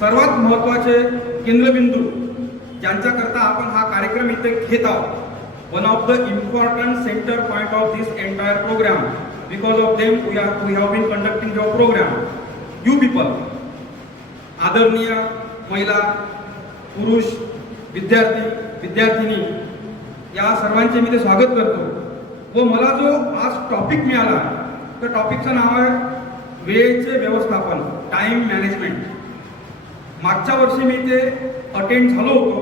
सर्वात महत्त्वाचे केंद्रबिंदू ज्यांच्याकरता आपण हा कार्यक्रम इथे घेत आहोत. One of the important centre point of this entire programme. Because of them we have been conducting your programme. You people, आदरणीय महिला, पुरुष, विद्यार्थी, विद्यार्थिनी, या सर्वांचे मी ते स्वागत करतो. व मला जो आज टॉपिक मिळाला, त्या टॉपिकचं नाव आहे वेळेचे व्यवस्थापन, टाइम मॅनेजमेंट. मागच्या वर्षी मी ते अटेंड झालो होतो,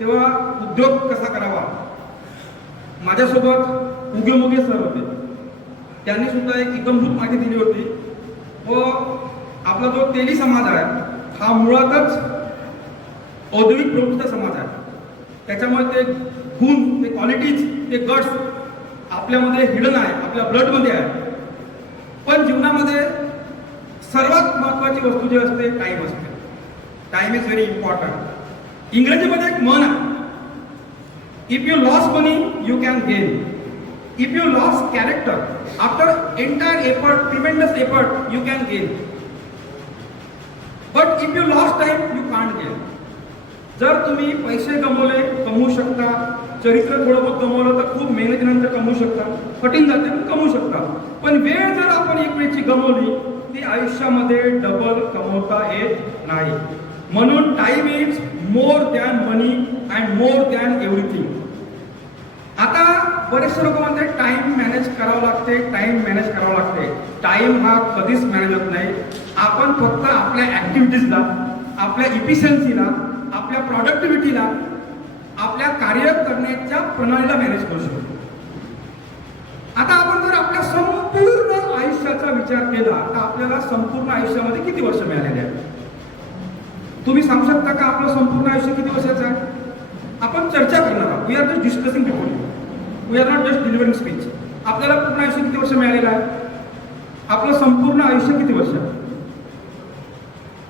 तेव्हा उद्योग कसा करावा, माझ्यासोबत उगेमुगे सर होते. त्यांनी सुद्धा एक इकंभूत माहिती दिली होती. व आपला जो तेली समाज आहे हा मुळातच औद्योगिक प्रवृत्तीचा समाज आहे. त्याच्यामुळे ते गुण, ते क्वालिटीज, ते गट्स आपल्यामध्ये हिडन आहे, आपल्या ब्लडमध्ये आहे. पण जीवनामध्ये सर्वात महत्त्वाची वस्तू जी असते टाईम असते. Time is very important. इंग्रजीमध्ये एक म्हण आहे, if you loss money you can gain, if you loss character after entire effort, tremendous effort, you can gain, but if you loss time you can't gain. जर तुम्ही पैसे गमवले, कमवू शकता. चरित्र थोडं बहुत गमवलं तर खूप मेहनतीनंतर कमवू शकता. कठीण जाते पण कमवू शकता. पण वेळ जर आपण एक वेळची गमवली ती आयुष्यामध्ये डबल कमवता येत नाही. म्हणून time is more than money and more than everything. आता बरेचसे लोक म्हणतात टाइम मॅनेज करावं लागते, टाइम मॅनेज करावं लागते. टाइम हा कधीच मॅनेज होत नाही. आपण फक्त आपल्या ऍक्टिव्हिटीजला, आपल्या इफिशियन्सीला, आपल्या प्रॉडक्टिव्हिटीला, आपल्या कार्य करण्याच्या प्रणालीला मॅनेज करू शकतो. आता आपण जर आपल्या संपूर्ण आयुष्याचा विचार केला तर आपल्याला संपूर्ण आयुष्यामध्ये किती वर्ष मिळालेले आहेत? तुम्ही सांगू शकता का आपलं संपूर्ण आयुष्य किती वर्षाचं आहे? आपण चर्चा करणार आहोत. We are just discussing before you, we are not just delivering speech. आपल्याला पूर्ण आयुष्य किती वर्ष मिळालेलं आहे? आपलं संपूर्ण आयुष्य किती वर्ष?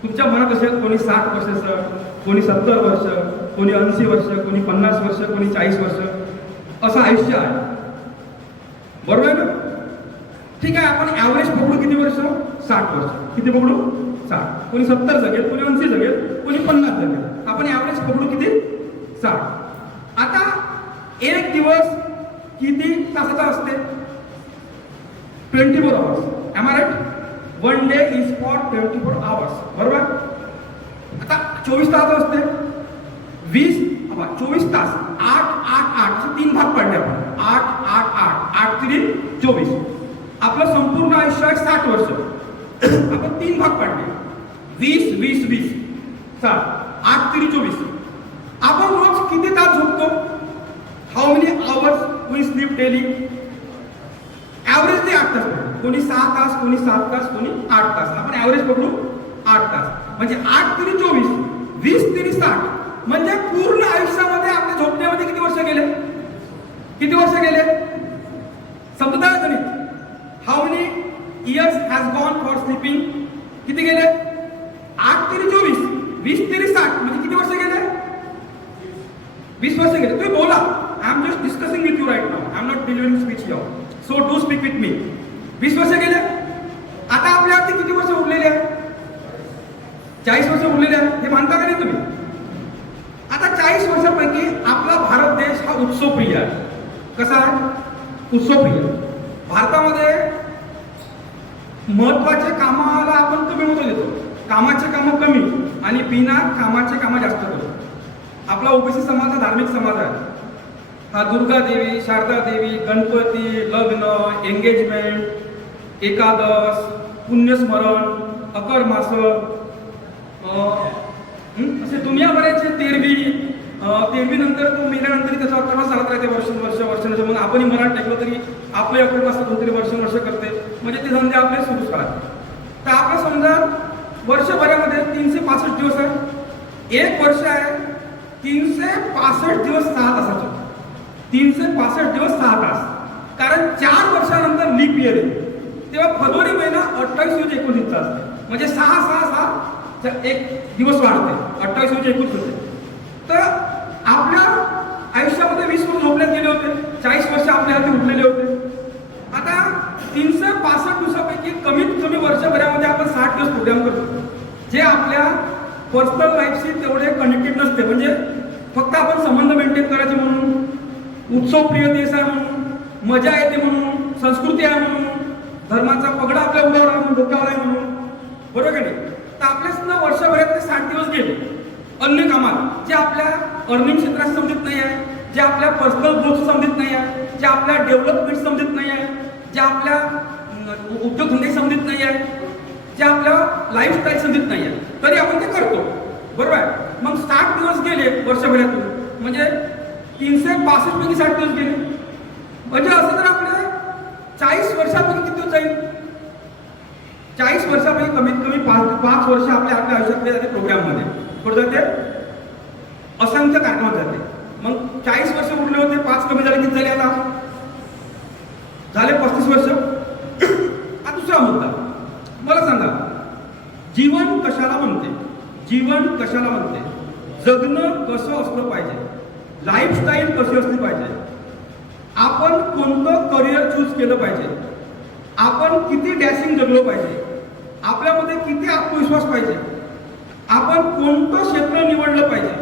तुमच्या मनात असेल कोणी 60 वर्षाचं, कोणी 70 वर्ष, कोणी 80 वर्ष, कोणी 50 वर्ष, कोणी 40 वर्ष असं आयुष्य आहे. बरोबर आहे ना? ठीक आहे, आपण ॲव्हरेज पकडू किती वर्ष? 60 वर्ष. किती पकडू? 60. कोणी 70 जगेल, कोणी 80 जगेल, कोणी 50 जगेल. आपण ॲव्हरेज पकडू किती? 60. आता एक दिवस किती तासाचा असते? 24 hours. Am I right? One day is for 24 hours. बरोबर? आता 24 तास असते. 24 तास 8 8 8 3 भाग पाडले आपण. 8 8 8 8 3 24. आपलं संपूर्ण आयुष्य आहे 60 वर्ष. आपण 3 भाग पाडले. 20 20 20 7 8 3 24. आपण रोज किती तास झोपतो? How many hours we sleep daily? Averagely 8 तास. कोणी 6 तास, कोणी 7 तास, कोणी 8 तास. आपण ॲव्हरेज पकडू 8 तास. म्हणजे 8 3 24, 20 3 60. म्हणजे पूर्ण आयुष्यामध्ये आपल्या झोपण्यामध्ये किती वर्ष गेले? किती वर्ष गेले? समजता गणित? How many years has gone for sleeping? किती गेले? 8 3 24, 20 3 60. म्हणजे किती वर्ष गेले? 20 वर्ष गेले. तुम्ही बोला. I am just discussing with you right now. I am not delivering speech here. So do speak with me. 20 वर्ष गेले. आता आपल्यावरती किती वर्ष उरलेले आहे? 40 वर्ष उरलेले आहे. हे मानता का नाही तुम्ही? आता 40 वर्षापैकी आपला भारत देश हा उत्सवप्रिय आहे. कसा आहे? उत्सवप्रिय. भारतामध्ये महत्वाच्या कामाला आपण कमी महत्व देतो. कामाचे कामं कमी आणि बिना कामाचे कामं जास्त करतो. आपला ओबीसी समाज हा धार्मिक समाज आहे. हा दुर्गा देवी, शारदा देवी, गणपती, लग्न, एंगेजमेंट, एकादश, पुण्यस्मरण, अकरमास, असे दुनिया भरायचे, तेरवी नंतर तो मेल्यानंतर त्याचा अकरमास चालत राहते वर्ष. मग आपण मराठ टेकलो तरी आपले अकरमास कोणतरी वर्ष करते. म्हणजे ते धंदे आपले सुरूच करा. तर आपलं समजा वर्षभरामध्ये 365 दिवस आहे. एक वर्ष आहे 365 दिवस 6 तासाचे. 365 दिवस 6 तास. कारण 4 वर्षानंतर लीप इयर येते. तेव्हा फेब्रुवारी महिना 28-29 असते. म्हणजे 6 6 6 एक दिवस वाढते. 28-29 होते. तर आपल्या आयुष्यामध्ये 20 वर्ष झोपण्यात गेले होते. 40 वर्ष आपल्या हाती उठलेले होते. आता 365 दिवसापैकी कमीत कमी वर्षभरामध्ये आपण 60 दिवस प्रोग्राम करतो. जे आपल्या पर्सनल लाईफशी तेवढे कनेक्टेड नसते. म्हणजे फक्त आपण संबंध मेंटेन करायचे म्हणून, उत्सव प्रिय देश आहे म्हणून, मजा येते म्हणून, संस्कृती आहे म्हणून, धर्माचा पगडा आपल्या उरावर आहे म्हणून, डोक्यावर आहे म्हणून, बरोबर का नाही? तर आपल्याच ना वर्षभरातले 60 दिवस गेले अन्य कामात, जे आपल्या अर्निंग क्षेत्रात समजत नाही आहे, जे आपल्या पर्सनल ग्रोथ समजत नाही आहे, जे आपल्या डेव्हलपमेंट समजत नाही आहे, जे आपल्या उद्योगधंदे समजत नाही आहे, जे आपल्या लाईफस्टाईल समजत नाही आहे, तरी आपण ते करतो, बरोबर आहे? मग 60 दिवस गेले वर्षभरातून, म्हणजे 362 पैकी 60 दिवस गेले. म्हणजे असं तर आपले 40 वर्षापैकी किती दिवस जाईल? 40 वर्षापैकी कमीत कमी 5 वर्ष आपल्या आयुष्यातले जाते प्रोग्राममध्ये. कुठे जाते? असंख्य कार्यक्रमात जाते. मग 40 वर्ष उरले होते, 5 कमी झाले, किती झाले आता? झाले 35 वर्ष. हा दुसरा मुद्दा. मला सांगा, जीवन कशाला म्हणते? जीवन कशाला म्हणते? जगणं कसं असलं पाहिजे? लाईफस्टाईल कशी असली पाहिजे? आपण कोणतं करिअर चूज केलं पाहिजे? आपण किती डॅशिंग जगलो पाहिजे? आपल्यामध्ये किती आत्मविश्वास पाहिजे? आपण कोणतं क्षेत्र निवडलं पाहिजे?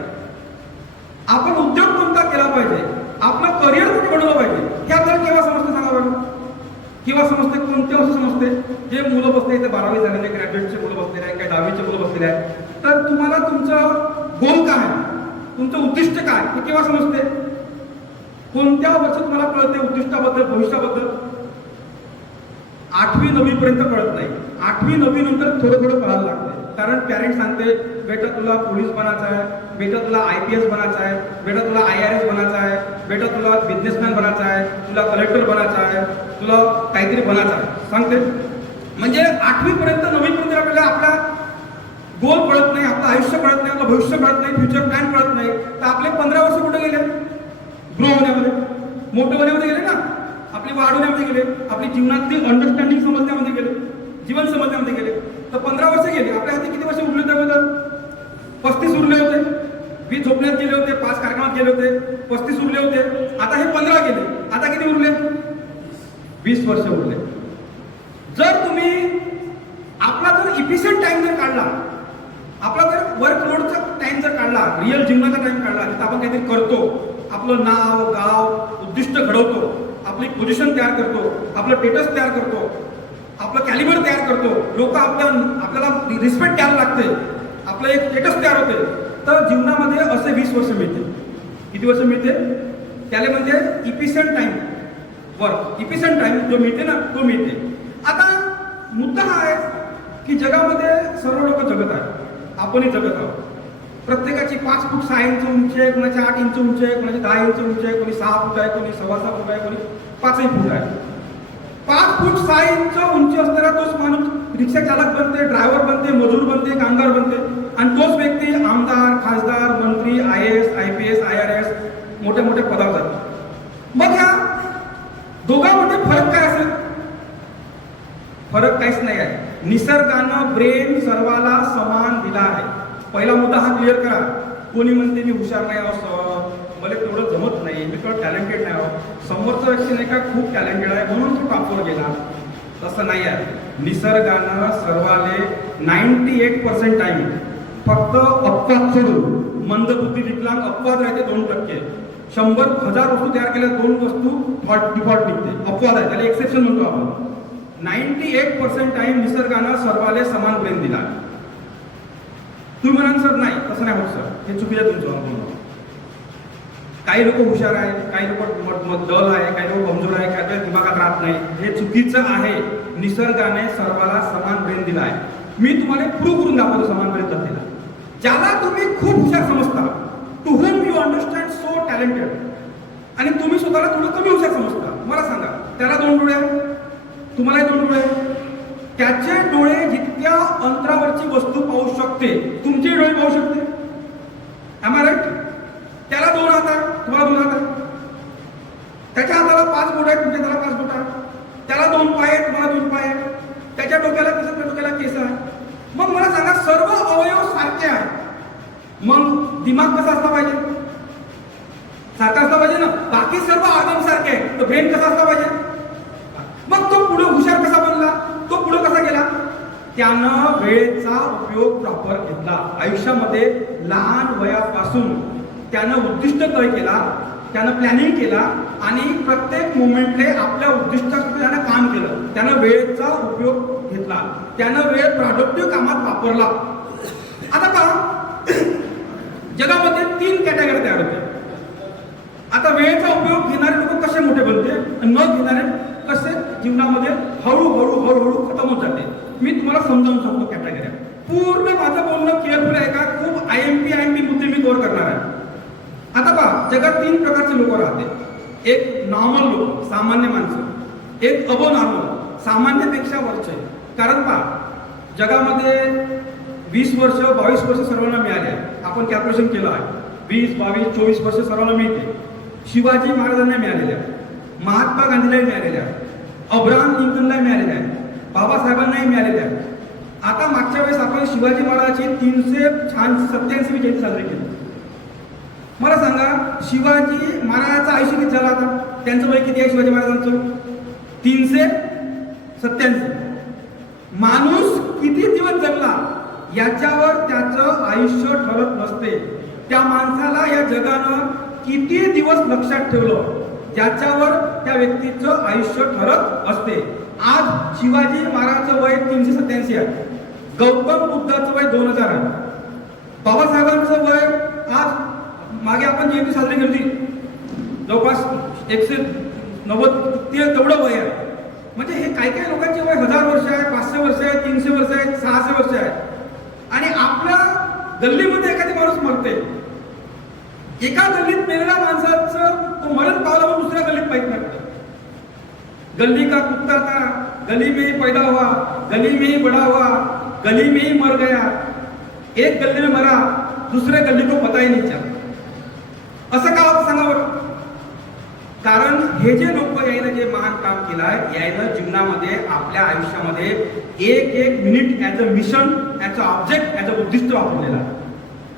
आपण उद्योग कोणता केला पाहिजे? आपलं करिअर कुठे बनवलं पाहिजे? हे आपल्याला केव्हा समजते सांगा बरं? केव्हा समजते? कोणत्या वर्षी समजते? जे मुलं बसले इथे 12वी झालेले, ग्रॅज्युएटचे मुलं बसलेले आहेत, काही 10वीचे मुलं बसलेले आहेत, तर तुम्हाला तुमचं गोल काय आहे, तुमचं उद्दिष्ट काय, हे केव्हा समजते? कोणत्या वर्षी तुम्हाला कळते उद्दिष्टाबद्दल, भविष्याबद्दल? 8वी 9वी पर्यंत कळत नाही. 8वी 9वी नंतर थोडं थोडं कळायला लागते. कारण पॅरेंट्स सांगते, बेटा तुला पोलीस बनायचं आहे, बेटा तुला IPS बनायचं आहे, बेटा तुला IRS बनायचं आहे, बेटा तुला बिझनेसमॅन बनायचं आहे, तुला कलेक्टर बनायचं आहे, तुला काहीतरी बनायचं आहे, सांगते. म्हणजे 8वी पर्यंत 9वी पर्यंत आपल्याला आपला गोल कळत नाही, आपलं आयुष्य कळत नाही, आपलं भविष्य कळत नाही, फ्युचर प्लॅन कळत नाही, तर आपले 15 वर्ष कुठे गेले? ग्रो होण्यामध्ये, मोठं होण्यामध्ये गेले ना, आपली वाढ होण्यामध्ये गेले, आपली जीवनातली अंडरस्टँडिंग समजण्यामध्ये गेले, जीवन समजण्यामध्ये गेले. तर 15 वर्ष गेले. आपल्या हाती किती वर्ष उरले त्याबद्दल? 35 उरले होते. 20 झोपण्यात गेले होते, 5 कार्यक्रमात गेले होते, 35 उरले होते. आता हे 15 गेले. आता किती उरले? 20 वर्ष उरले. जर तुम्ही आपला जर इफिशियंट टाइम जर काढला, आपला जर वर्कलोडचा टाइम जर काढला, रिअल जीवनाचा टाइम काढला, तिथं आपण काहीतरी करतो, आपलं नाव गाव उद्दिष्ट घडवतो, आपली पोझिशन तयार करतो, आपलं स्टेटस तयार करतो, आपलं कॅलिबर तयार करतो, लोक आपल्याला रिस्पेक्ट द्यायला लागते, आपलं एक स्टेटस तयार होते, तर जीवनामध्ये असे 20 वर्ष मिळते. किती वर्ष मिळते? त्याला म्हणजे efficient time work, efficient time जो मिळते ना, तो मिळते. आता मुद्दा हा आहे की जगामध्ये सर्व लोक जगत आहेत, आपणही जगत आहोत. प्रत्येकाची 5 फूट 6 इंच उंची आहे, कोणाची 8 इंच उंची आहे, कोणाची 10 इंच उंची आहे, कोणी 6 फूट आहे, कोणी 6.25 फूट आहे, कोणी 5 फूट आहे. 5 फूट 6 इंच उंची असणारा तोच माणूस रिक्षा चालक बनते, ड्रायव्हर बनते, मजूर बनते, कामगार बनते, आणि तोच व्यक्ती आमदार, खासदार, मंत्री, IAS, IPS, IRS मोठ्या मोठ्या पदावर जातो. मग ह्या दोघांमध्ये फरक काय असेल? फरक काहीच नाही आहे. निसर्गानं ब्रेन सर्वाला समान दिला आहे. पहिला मुद्दा हा क्लिअर करा. कोणी म्हणते मी हुशार नाही आहो, मला तेवढं जमत नाही, मी तेवढं टॅलेंटेड नाही आहो. समोरचा व्यक्ती नाही का खूप टॅलेंटेड आहे म्हणून तो टॉपवर गेला, तसं नाही आहे. निसर्गानं सर्वाले 98% टाइम फक्त अपवाद सोडून, मंदबुद्धी विकलांग अपवाद राहते 2%. 100,000 वस्तू तयार केल्या 2 वस्तू डिफॉल्ट निघते, अपवाद आहे, त्याला एक्सेप्शन म्हणतो आपण. 98% टाइम निसर्गानं सर्वाले समान ब्रेन दिला. तुम्ही म्हणाल सर नाही, तसं नाही होत सर, हे चुकीचं तुमचं अनुभव. काही लोक हुशार आहे, काही लोक दल आहे, काही लोक कमजोर आहे, काही दिमागात राहत नाही, हे चुकीचं आहे. निसर्गाने सर्वाला समान ब्रेन दिला आहे. मी तुम्हाला प्रूव्ह करून दाखवतो समान ब्रेन का दिला. ज्याला तुम्ही खूप हुशार समजता, to whom you understand so talented, आणि तुम्ही स्वतःला थोडं कमी हुशार समजता, मला सांगा, त्याला 2 डोळे आहे, तुम्हाला 2 डोळे आहे. त्याचे डोळे जितक्या अंतरावरची वस्तू पाहू शकते, तुमचे डोळे पाहू शकते. Am I right? त्याला 2 हात आहे, तुम्हाला 2 हात आहे. त्याच्या हाताला 5 बोट आहेत, तुमच्या हाताला 5 बोट आहे. त्याला 2 पाय आहेत, तुम्हाला 2 पाय आहेत. त्याच्या डोक्याला डोक्याला केस आहे. मग मला सांगा, सर्व अवयव सारखे आहेत, मग दिमाग कसा असला पाहिजे? सारखा असला पाहिजे ना. बाकी सर्व ऑर्गन सारखे आहेत, तर ब्रेन कसा असला पाहिजे? मग तो पुढे हुशार कसा बनला? तो पुढे कसा गेला? त्यानं वेळेचा उपयोग प्रॉपर घेतला. आयुष्यामध्ये लहान वयापासून त्यानं उद्दिष्ट तय केला, त्यानं प्लॅनिंग केला आणि प्रत्येक मुवमेंटले आपल्या उद्दिष्टासाठी त्यानं काम केलं. त्यानं वेळेचा उपयोग घेतला, त्यानं वेळ प्रोडक्टिव्ह कामात वापरला. आता पहा, जगामध्ये 3 कॅटेगरी तयार होते. आता वेळेचा उपयोग घेणारे लोक कसे मोठे बनते, न घेणारे कसे जीवनामध्ये हळूहळू खतम होत जाते. मी तुम्हाला समजावून सांगतो कॅटेगरी. पूर्ण माझं बोलणं केअरफुल आहे का? खूप आयएमपी मुद्दे मी कव्हर करणार आहे. आता पहा, जगात 3 प्रकारचे लोक राहते. एक नॉर्मल लोक, सामान्य माणसं. एक अबो नॉर्मल, सामान्यपेक्षा वरचे. कारण पहा, जगामध्ये 20 वर्ष 22 वर्ष सर्वांना मिळाले आहे. आपण कॅल्क्युलेशन केलं आहे. 20, 22, 24 वर्ष सर्वांना मिळते. शिवाजी महाराजांना मिळालेले आहे, महात्मा गांधीलाही मिळालेले आहे, अब्राहम लिंकनला मिळालेले आहे, बाबासाहेबांनाही मिळालेले आहे. आता मागच्या वेळेस आपण शिवाजी महाराजांची 387वी जयंती साजरी केली. मला सांगा, शिवाजी महाराजांचं आयुष्य किती झालं? आता त्यांचं वय किती आहे शिवाजी महाराजांचं? 387. माणूस किती दिवस जगला याच्यावर त्याचं आयुष्य ठरत नसते. त्या माणसाला या जगानं किती दिवस लक्षात ठेवलं ज्याच्यावर त्या व्यक्तीचं आयुष्य ठरत असते. आज शिवाजी महाराजांचं वय 387 आहे, गौतम बुद्धाचं वय 2000 आहे, बाबासाहेबांचं वय आज मागे आपण जयंती साजरी केली जवळपास 190 तेवढं वय आहे. म्हणजे हे काही काही लोकांचे वय 1000 वर्ष आहे, 500 वर्ष आहे, 300 वर्ष आहे, 600 वर्ष आहे. आणि आपल्या गल्लीमध्ये एखादी माणूस मरते, एका गल्लीत मेलेल्या माणसाचं तो मरण पावला म्हणून दुसऱ्या गल्लीत माहीत नाही. गली का कुत्ता था, गली में ही पैदा हुआ, गली में ही बड़ा हुआ, गली में ही मर गया. एक गली में मरा, दुसऱ्या गल्ली को पता ही नहीं चला. असं का होतं सांगा बरं? कारण हे जे लोक यायनं जे महान काम केलं आहे, यायनं जीवनामध्ये आपल्या आयुष्यामध्ये एक minute as a mission, as a object, as a उद्दिष्ट वापरलेलं आहे.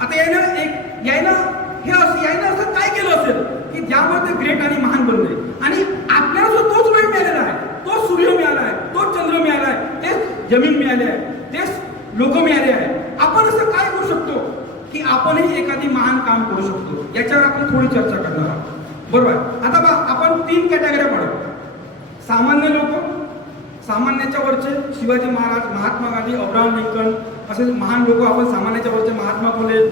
आता यायनं असं काय केलं असेल की ज्यामध्ये ग्रेट आणि महान बनले. आणि आपल्याला जो तोच वेळ मिळालेला आहे, तोच सूर्य मिळाला आहे, तोच चंद्र मिळाला आहे, तेच जमीन मिळाले आहे, तेच लोक मिळाले आहे. आपण असं काय करू शकतो की आपणही एखादी महान काम करू शकतो? याच्यावर आपण थोडी चर्चा करणार आहोत, बरोबर? आता बघा, आपण 3 कॅटेगऱ्या पाडू. सामान्य लोक, सामान्याच्या वरचे शिवाजी महाराज, महात्मा गांधी, अब्राहम लिंकन असे महान लोक. आपण सामान्याच्या वरचे महात्मा फुले,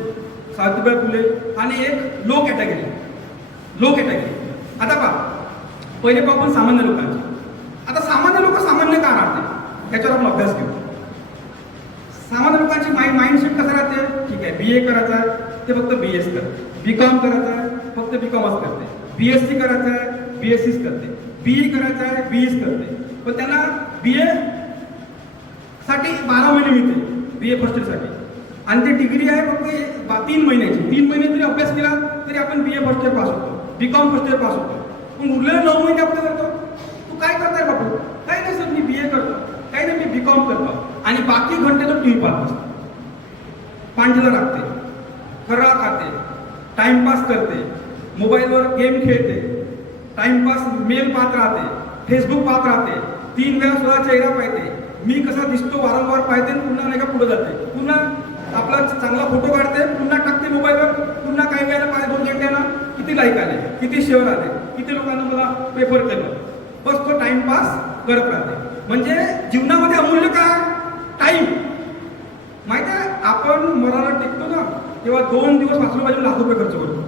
सावित्रीबाई फुले. आणि एक लो कॅटेगरी. आता पहा, पहिले पाहू आपण सामान्य लोकांचे. आता सामान्य लोक सामान्य का राहते त्याच्यावर आपण अभ्यास घेऊ. सामान्य लोकांची माइंडसेट कसं राहते? ठीक आहे, BA करायचं आहे ते फक्त BS करते, BCom करायचं आहे फक्त BComच करते, BSc करायचं आहे BScच करते, BE करायचं आहे BEच करते. पण त्यांना BA साठी 12 महिने मिळते, BA फर्स्ट इयरसाठी. आणि ते डिग्री आहे फक्त 3 महिन्याची. 3 महिने जरी अभ्यास केला तरी आपण BA फर्स्ट इयर पास होतो, BCom फर्स्ट इयर पास होतो. पण उरलेले 9 महिने आपण करतो. तू काय करताय बापू? काही नाही सर, मी BA करतो, काही नाही मी BCom करतो. आणि बाकी घंटे तो TV पाहत असतो, पांढरा राखते, खरा खाते, टाइमपास करते, मोबाईलवर गेम खेळते, टाइमपास मेल पाहत राहते, फेसबुक पाहत राहते, 3 वेळा स्वतः चेहरा पाहते, मी कसा दिसतो वारंवार पाहते, पुन्हा नाही का पुढे जाते, पुन्हा आपला चांगला फोटो काढते, पुन्हा टाकते मोबाईलवर, पुन्हा काही वेळेला 2 घंट्याला किती लाईक आले, किती शेअर आले, किती लोकांना मला प्रेफर केलं, बस तो टाइमपास करत राहते. म्हणजे जीवनामध्ये अमूल्य काय? टाइम. माहिती आहे, आपण मराला टेकतो ना तेव्हा 2 दिवस वाचलं पाहिजे, लाख रुपये खर्च करतो.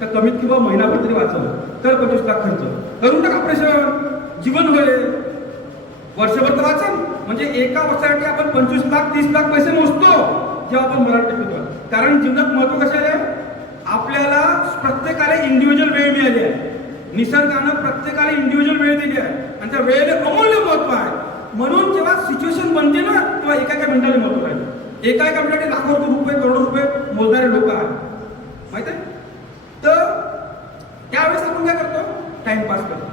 तर कमीत किंवा महिनाभर तरी वाचवलं तर 25 लाख खर्च करून टाक. ऑपरेशन जीवन होईल, वर्षभर तर वाचन. म्हणजे एका वर्षासाठी आपण 25 लाख 30 लाख पैसे मोजतो जेव्हा आपण मराला टेकतो. कारण जीवनात महत्व कशाला आहे? आपल्याला प्रत्येकाला इंडिव्हिज्युअल वेळ मिळाली आहे. निसर्गानं प्रत्येकाला इंडिव्हिज्युअल वेळ दिली आहे आणि त्या वेळेला अमूल्य महत्व आहे. म्हणून जेव्हा सिच्युएशन बनते ना तेव्हा एका मिनिटाला महत्व आहे. एका मिनिटाने लाखो रुपये करोडो रुपये मोजणारे लोक आहेत, माहित आहे. तर त्यावेळेस आपण काय करतो? टाइमपास करतो.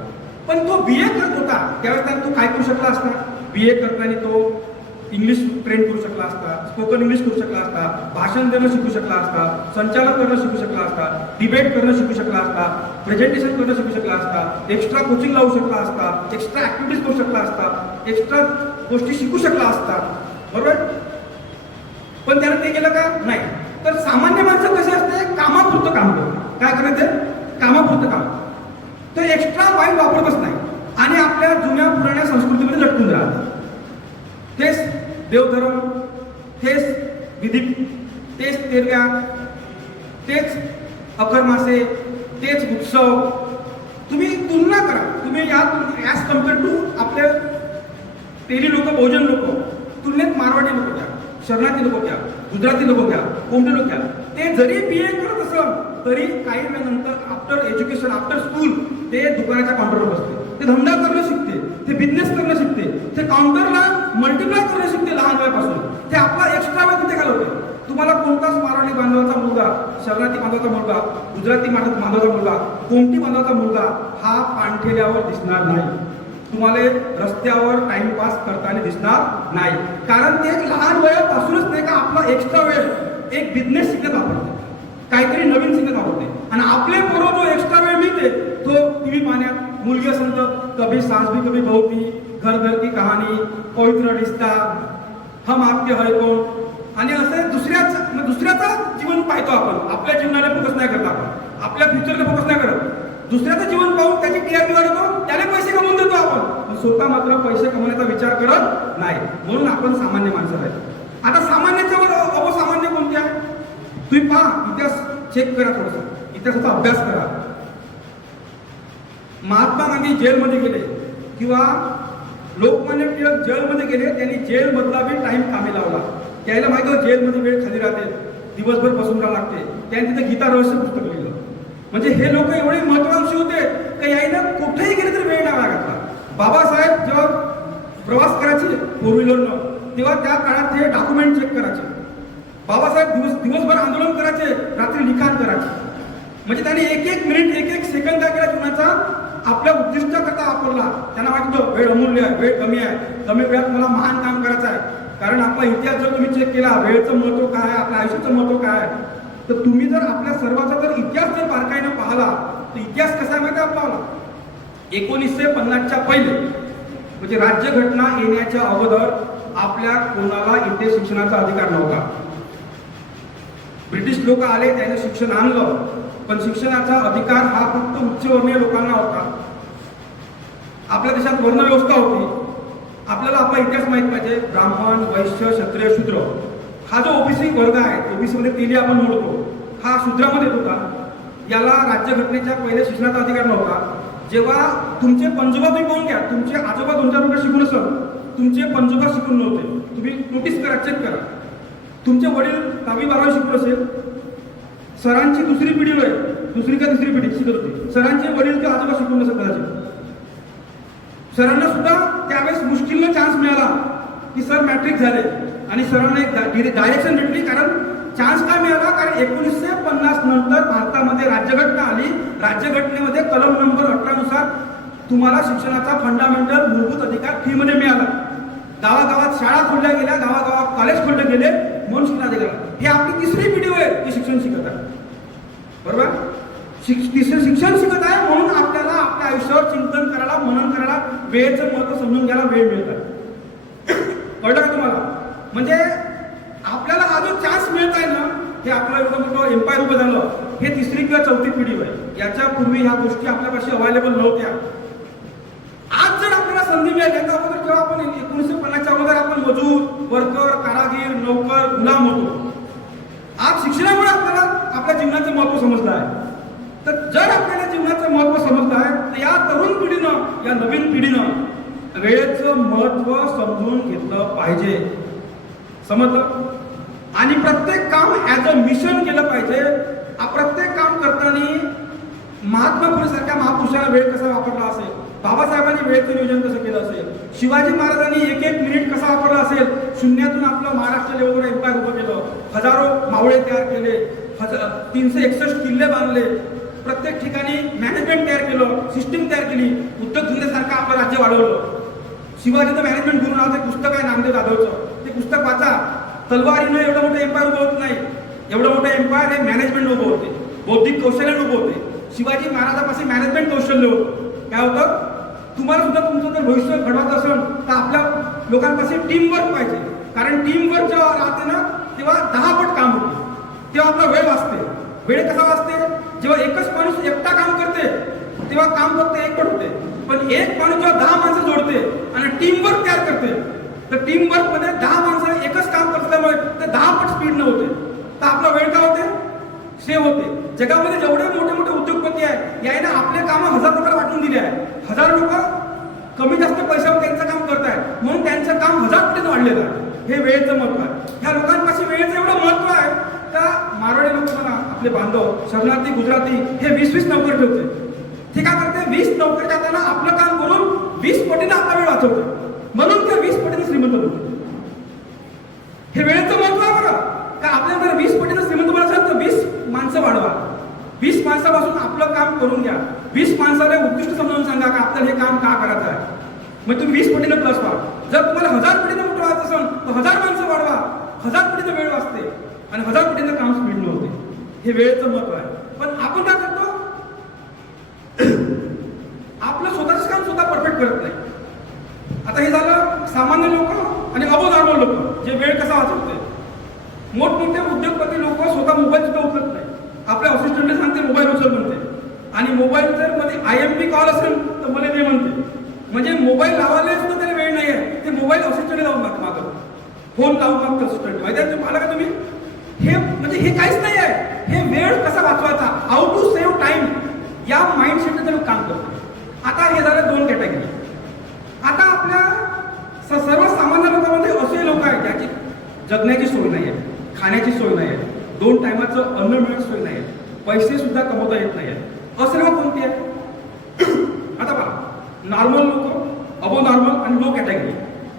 पण तो BA करत होता त्यावेळेस तो काय करू शकला असता? BA करताना तो इंग्लिश ट्रेन करू शकला असता, स्पोकन इंग्लिश करू शकला असता, भाषण देणं शिकू शकला असता, संचालक करणं शिकू शकला असता, डिबेट करणं शिकू शकला असता, प्रेझेंटेशन करणं शिकू शकला असता, एक्स्ट्रा कोचिंग लावू शकला असता, एक्स्ट्रा ऍक्टिव्हिटीज करू शकला असता, एक्स्ट्रा गोष्टी शिकू शकला असता, बरोबर. पण त्यानं ते केलं का? नाही. तर सामान्य माणसं कसे असते, कामापुरतं काम करते. काय करायचं? कामापुरतं काम. तर एक्स्ट्रा माइंड वापरतच नाही आणि आपल्या जुन्या पुराण्या संस्कृतीमध्ये लटकून राहतात. तेच देवधर्म, तेच विधी, तेच तेरव्या, तेच अकरमासे, तेच उत्सव. तुम्ही तुलना करा, तुम्ही ॲज कम्पेअर टू आपले तेली लोक, बहुजन लोक, तुलनेत मारवाडी लोक घ्या, शरणार्थी लोक घ्या, गुजराती लोक घ्या, कोमटी लोक घ्या. ते जरी BA करत असेल तरी काही वेळानंतर आफ्टर एज्युकेशन, आफ्टर स्कूल ते दुकानाच्या काउंटरवर बसते. ते धंदा करणं शिकते, ते बिझनेस करणं शिकते, ते काउंटरला मल्टिप्लाय करणं शिकते लहान वयापासून. ते आपला एक्स्ट्रा वेळ कुठे घालवते? तुम्हाला कोणताच मारवाडी बांधवाचा मुलगा, शरणार्थी बांधवाचा मुलगा, गुजराती बांधवाचा मुलगा, कोमटी बांधवाचा मुलगा हा पाणठेल्यावर दिसणार नाही. तुम्हाला रस्त्यावर टाइमपास करताना दिसणार नाही. कारण ते लहान वयापासूनच नाही का आपला एक्स्ट्रा वेळ एक बिझनेस शिकत वापरते, काहीतरी नवीन शिकत वापरते. आणि आपले बरोबर जो एक्स्ट्रा वेळ मिळते तो TV पाहण्यात, मुलगी असेल तर कभी सास भी कभी बहू थी, घर घर की कहाणी, पवित्र रिश्ता, हम आपके है कौन, आणि असे दुसऱ्याचा जीवन पाहतो आपण. आपल्या जीवनाला फोकस नाही करत आपण, आपल्या फ्युचरला फोकस नाही करत. दुसऱ्याचं जीवन पाहून त्याची TRP वाढवतो, त्याने पैसे कमवून देतो आपण, स्वतः मात्र पैसे कमवण्याचा विचार करत नाही. म्हणून आपण सामान्य माणसं आहे. आता सामान्याच्या वर अवसामान्य कोणत्या? तुम्ही पहा, इतिहास चेक करा, थोडंसं इतिहासाचा अभ्यास करा. महात्मा गांधी जेलमध्ये गेले किंवा लोकमान्य टिळक जेलमध्ये गेले, त्यांनी जेलमधला बी टाइम कामी लावला. त्याला माहिती होतं जेलमध्ये वेळ खाली राहते, दिवसभर बसून राहावं लागते. त्यांनी तिथे गीता रहस्य पुस्तक लिहिलं. म्हणजे हे लोक एवढे महत्वाकांक्षी होते की याईनं कुठेही गेले तरी वेळ नाही लागला. बाबासाहेब जेव्हा प्रवास करायचे फोर व्हीलरनं, तेव्हा त्या काळात ते डॉक्युमेंट चेक करायचे. बाबासाहेब दिवसभर आंदोलन करायचे, रात्री लिखाण करायचे. म्हणजे त्यांनी एक मिनिट, एक सेकंद काय केला जीवनाचा आपल्या उद्दिष्टाकरता वापरला. त्यांना वाटतं वेळ अमूल्य आहे, वेळ कमी आहे, कमी वेळात मला महान काम करायचं आहे. कारण आपला इतिहास जर तुम्ही चेक केला, वेळेचं महत्व काय आहे, आपल्या आयुष्याचं महत्व काय आहे, तर तुम्ही जर आपल्या सर्वांचा जर इतिहास जर बारकाईनं पाहिला तर इतिहास कसा आहे माहिती आहे आपल्याला? 1950च्या पहिले म्हणजे राज्यघटना येण्याच्या अगोदर आपल्या कोणाला इथे शिक्षणाचा अधिकार नव्हता. ब्रिटिश लोक आले, त्याने शिक्षण आणलं, पण शिक्षणाचा अधिकार हा फक्त उच्चवर्णीय लोकांना होता. आपल्या देशात वर्णव्यवस्था होती. आपल्याला आपला इतिहास माहित पाहिजे. ब्राह्मण, वैश्य, क्षत्रिय, शूद्र हा जो ओबीसी वर्ग आहे, ओबीसी मध्ये तेली आपण मोडतो, हा शूद्रामध्ये होता. याला राज्यघटनेच्या पहिले शिक्षणाचा अधिकार नव्हता. जेव्हा तुमचे पंजोबा तुम्ही पाहून घ्या, तुमचे आजोबा 2-4 रुपये शिकून असेल, तुमचे पंजोबा शिकून नव्हते. तुम्ही नोटीस करा, चेक करा. तुमचे वडील 10वी-12वी शिकून असेल, सरांची दुसरी पिढी होय, दुसरी का तिसरी पिढी शिकत होती. सरांचे वडील किंवा आजोबा शिकून नसेल कदाचित. सरांना सुद्धा त्यावेळेस मुश्किलनं चान्स मिळाला की सर मॅट्रिक झाले आणि सरांना एक डायरेक्शन भेटली. कारण चान्स काय मिळाला? कारण 1950 नंतर भारतामध्ये राज्यघटना आली. राज्यघटनेमध्ये कलम नंबर 18 नुसार तुम्हाला शिक्षणाचा फंडामेंटल मूलभूत अधिकार फी मध्ये मिळाला. गावागावात शाळा खोलल्या गेल्या, गावागावात कॉलेज खोलले गेले, म्हणून शिक्षणाधिकार. ही आपली तिसरी पिढी होय की शिक्षण शिकत आहे. बरोबर? शिक्षण शिकत आहे म्हणून आपल्याला आपल्या आयुष्यावर चिंतन करायला, मनन करायला, वेळेचं महत्व समजून घ्यायला वेळ मिळत आहे. कळलं का तुम्हाला? म्हणजे आपल्याला हा जो चान्स मिळत आहे ना, हे आपलं एवढं मोठं एम्पायर उभं झालं, हे तिसरी किंवा चौथी पिढी होय. याच्या पूर्वी ह्या गोष्टी आपल्यापाशी अवेलेबल नव्हत्या. आज जर आपल्याला संधी मिळाली, याच्या अगोदर जेव्हा आपण 1950च्या अगोदर आपण मजूर, वर्कर, कारागीर, नोकर, गुलाम होतो. आज शिक्षणामुळे आपल्याला आपल्या जीवनाचं महत्व समजलं आहे. तर जर आपल्याला जीवनाचं महत्व समजलं आहे तर या तरुण पिढीनं, या नवीन पिढीनं वेळेचं महत्व समजून घेतलं पाहिजे. समजलं? आणि प्रत्येक काम ॲज अ मिशन केलं पाहिजे. प्रत्येक काम करताना महात्मा फुले सारख्या महापुरुषाला वेळ कसा वापरला असेल, बाबासाहेबांनी वेळेचं नियोजन कसं केलं असेल, शिवाजी महाराजांनी एक मिनिट कसा वापरला असेल, शून्यातून आपलं महाराष्ट्र लेवलवर एम्पायर उभं केलं, हजारो मावळे तयार केले, 361 किल्ले बांधले, प्रत्येक ठिकाणी मॅनेजमेंट तयार केलं, सिस्टीम तयार केली, उद्योगधंद्यासारखं आपलं राज्य वाढवलं. शिवाजीचं मॅनेजमेंट गुरु नावाचं पुस्तक आहे नामदेव जाधवचं, ते पुस्तक वाचा. तलवारीनं एवढं मोठं एम्पायर उभं होत नाही. एवढं मोठं एम्पायर हे मॅनेजमेंट उभं होते, बौद्धिक कौशल्याने उभं होते. शिवाजी महाराजापाशी मॅनेजमेंट कौशल्य होतं. काय होतं? तुम्हाला सुद्धा तुमचं जर भविष्य घडवायचं असेल तर आपल्या लोकांपाशी टीम वर्क पाहिजे. कारण टीम वर्क जेव्हा राहते ना, तेव्हा 10 पट काम होते, तेव्हा आपला वेळ वाचते. वेळ कसा वाचते? जेव्हा एकच माणूस एकटा काम करते तेव्हा काम फक्त 1 पट होते. पण एक माणूस जेव्हा 10 माणसं जोडते आणि टीम वर्क तयार करते, तर टीम वर्क मध्ये 10 माणसाने एकच काम करत त्यामुळे ते 10 पट स्पीड न होते, तर आपला वेळ काय होते? सेव्ह होते. जगामध्ये जेवढे मोठे मोठे उद्योगपती आहे याने आपले कामं 1000 लोकांना वाटून दिले आहे. 1000 लोक कमी जास्त पैशावर त्यांचं काम करत आहेत, म्हणून त्यांचं काम 1000 पटीने वाढलेलं आहे. हे वेळेचं महत्व आहे. ह्या लोकांपाशी वेळेचं एवढं महत्व आहे का मारवाडी लोक म्हणा, आपले बांधव शरणार्थी गुजराती हे 20-20 नोकरी ठेवते. ते काय करते? 20 नोकरी जाताना आपलं काम करून 20 पटीने आपला वेळ वाचवतो, म्हणून ते 20 पटीने श्रीमंत होते. हे वेळेचं महत्व आहे बघा. का आपल्याला 20 पटीने श्रीमंत बनायचं तर 20 माणसं वाढवा, 20 माणसापासून आपलं काम करून घ्या. 20 माणसाला उद्दिष्ट समजावून सांगा का आपल्याला हे काम का करायचं आहे. मग तुम्ही 20 पटीने प्लस व्हा. जर तुम्हाला 1000 पटीने मोठं व्हायचं असेल तर 1000 माणसं वाढवा, 1000 पटीने वेळ वाचते आणि 1000 पटीने काम स्पीड न होते. हे वेळेचं महत्व आहे. पण आपण काय करतो? आपलं स्वतःच काम स्वतः परफेक्ट करत नाही. आता हे झालं सामान्य लोक आणि अबोनॉर्मल लोक, जे वेळ कसा वाचवते. मोठमोठे उद्योगपती लोक स्वतः मोबाईल सुद्धा उचलत नाही. आपल्या असिस्टंटला सांगते मोबाईल उचल म्हणते, आणि मोबाईल जर मध्ये IMP कॉल असेल तर मला ते म्हणते. म्हणजे मोबाईल लावायला सुद्धा त्याला वेळ नाही आहे, ते मोबाईल असिस्टंट लावून मागत, फोन लावून मागतो असिस्टंट. माहिती आहे पाहिलं का तुम्ही? हे म्हणजे हे काहीच नाही आहे. हे वेळ कसा वाचवायचा, हाऊ टू सेव्ह टाइम, या माइंडसेटने ते लोक काम करतो. आता हे झालं 2 कॅटेगरी. आता आपल्या सर्वसामान्य लोकांमध्ये असे लोक आहेत ज्याची जगण्याची सोय नाही आहे, खाण्याची सोय नाही आहे, 2 टायमाचं अन्न मिळण्याची सोय नाही आहे, पैसे सुद्धा कमवता येत नाही आहे. असे लोक कोणते आहे? आता पहा, नॉर्मल लोक, अबोनॉर्मल आणि लो कॅटेगरी.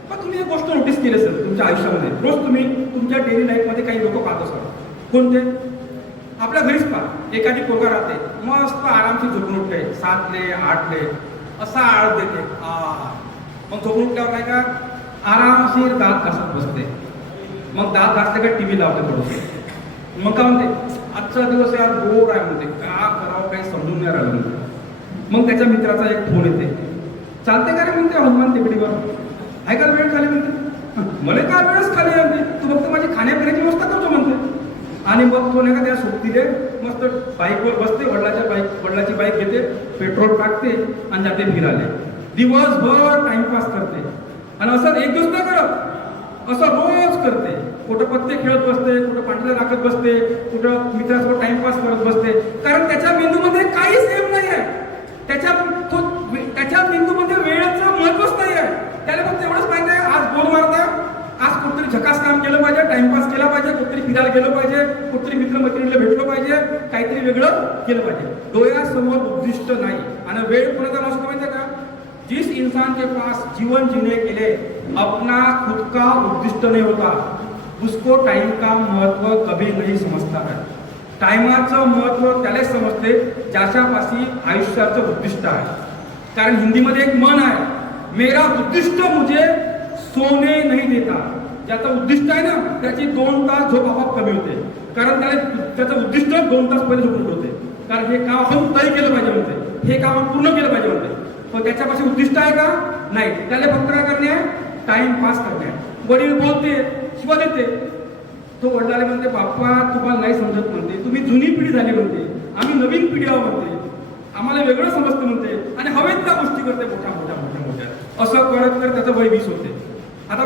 पण तुम्ही एक गोष्ट नोटीस केली असेल तुमच्या आयुष्यामध्ये, रोज तुम्ही तुमच्या डेली लाईफमध्ये काही लोक पाहत असाल. कोणते? आपल्या घरीच पहा, एखादी पोरगा राहते, मस्त आरामशी झोपून उठते, 7ले 8ले असा आळत देते. मग झोपून उठल्यावर काय का आरामशीर दात घासत बसते. मग दात घासते का टीव्ही लावते थोडंसं. मग काय म्हणते, आजचा दिवस यार बोर आहे म्हणते, का करावं काही समजून नाही राहिलं म्हणते. मग त्याच्या मित्राचा एक फोन येते, चालते का रे म्हणते हनुमान टेकडीवर, आहे का वेळ खाली म्हणते. मला काय वेळच खाली आहे म्हणते, तू फक्त माझी खाण्यापिण्याची व्यवस्था करतो म्हणते. आणि मग तो नाही का त्या सोबतीले मस्त बाईकवर बसते, वडिलाची बाईक घेते, पेट्रोल टाकते आणि जाते फिरायला. दिवसभर टाइमपास करते. आणि असं एक दिवस नाही करत, असं रोज करते. कुठं पत्ते खेळत बसते, कुठं पांढऱ्या राखत बसते, कुठं मित्रासोबत टाइमपास करत बसते. कारण त्याच्या मेंदूमध्ये काहीच एम नाही आहे. त्याच्या मेंदूमध्ये वेळेचं महत्वच नाही आहे. त्याला फक्त एवढंच माहिती आहे, आज बोल मारता, आज कुठतरी झकास काम केलं पाहिजे, टाइमपास केला पाहिजे, कुठतरी फिरायला गेलं पाहिजे, कुठतरी मित्रमैत्रिणीला भेटलं पाहिजे, काहीतरी वेगळं केलं पाहिजे. डोळ्यासमोर उद्दिष्ट नाही. आणि वेळ कोणाचा नसतो माहिती आहे का? जिस इंसान के पास जीवन जीने के लिए अपना खुद का उद्दिष्ट नहीं होता उसको टाइम का महत्व कभी नहीं समजता है. टाइमाचं महत्व त्याला समजते ज्याच्यापाशी आयुष्याचं उद्दिष्ट आहे. कारण हिंदीमध्ये एक म्हण आहे, मेरा उद्दिष्ट मुझे सोने नहीं देता. ज्याचं उद्दिष्ट आहे ना त्याची 2 तास झोप आपोआप कमी होते. कारण त्याचं उद्दिष्ट 2 तास पहिले झोपून होते. कारण हे काम आपण तय केलं पाहिजे म्हणते, हे काम आपण पूर्ण केलं पाहिजे म्हणते. पण त्याच्यापाशी उद्दिष्ट आहे का? नाही. त्याला फक्त काय करणे आहे? टाइम पास करणे आहे. वडील बोलते, शिवा देते, तो वडिलाला म्हणते, बाप्पा तुम्हाला नाही समजत म्हणते, तुम्ही जुनी पिढी झाली म्हणते, आम्ही नवीन पिढी आहोत म्हणते, आम्हाला वेगळं समजतं म्हणते. आणि हवेत त्या गोष्टी करते मोठ्या मोठ्या मोठ्या मोठ्या. असं करत तर त्याचं वय 20 होते. आता